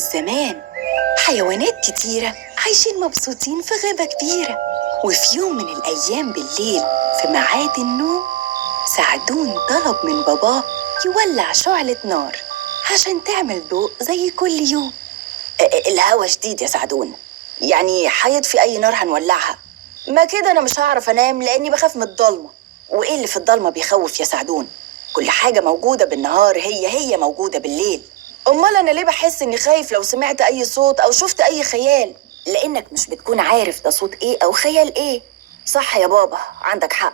زمان حيوانات كتيرة عايشين مبسوطين في غابة كبيرة. وفي يوم من الأيام بالليل في ميعاد النوم سعدون طلب من باباه يولع شعلة نار عشان تعمل ضوء زي كل يوم. الهوا شديد يا سعدون، يعني هيطفي أي نار هنولعها. ما كده أنا مش هعرف أنام لأني بخاف من الضلمة. وإيه اللي في الضلمة بيخوف يا سعدون؟ كل حاجة موجودة بالنهار هي موجودة بالليل. أمال أنا ليه بحس إني خايف لو سمعت أي صوت أو شفت أي خيال؟ لأنك مش بتكون عارف ده صوت إيه أو خيال إيه. صح يا بابا، عندك حق،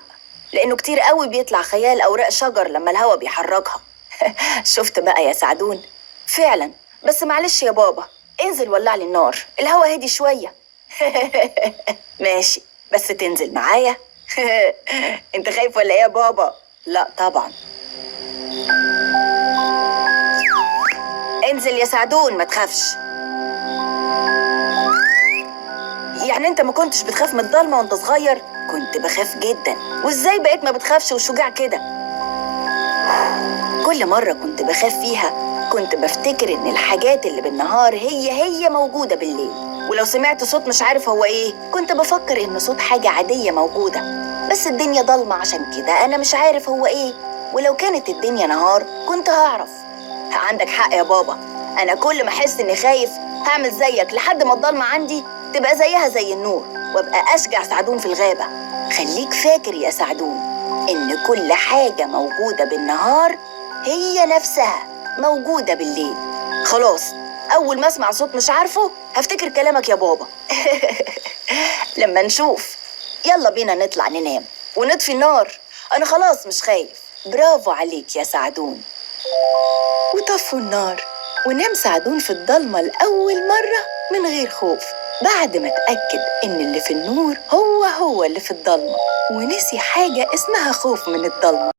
لأنه كتير قوي بيطلع خيال أوراق شجر لما الهوا بيحركها. شفت بقى يا سعدون؟ فعلا. بس معلش يا بابا، انزل ولع لي النار، الهوا هادي شوية. ماشي، بس تنزل معايا. انت خايف ولا ايه يا بابا؟ لا طبعا. انزل يا سعدون، ما تخافش. يعني انت ما كنتش بتخاف من الضلمة وانت صغير؟ كنت بخاف جدا. وازاي بقيت ما بتخافش وشجاع كده؟ كل مرة كنت بخاف فيها كنت بفتكر ان الحاجات اللي بالنهار هي موجودة بالليل. ولو سمعت صوت مش عارف هو ايه كنت بفكر انه صوت حاجة عادية موجودة، بس الدنيا ضلمة عشان كده انا مش عارف هو ايه. ولو كانت الدنيا نهار كنت هعرف. عندك حق يا بابا، انا كل ما احس اني خايف هعمل زيك لحد ما الضلمة عندي تبقى زيها زي النور وابقى اشجع سعدون في الغابة. خليك فاكر يا سعدون ان كل حاجة موجودة بالنهار هي نفسها موجودة بالليل. خلاص، أول ما أسمع صوت مش عارفه هفتكر كلامك يا بابا. لما نشوف. يلا بينا نطلع ننام ونطفي النار، أنا خلاص مش خايف. برافو عليك يا سعدون. وطفوا النار ونام سعدون في الضلمة لأول مرة من غير خوف، بعد ما اتأكد إن اللي في النور هو اللي في الضلمة، ونسي حاجة اسمها خوف من الضلمة.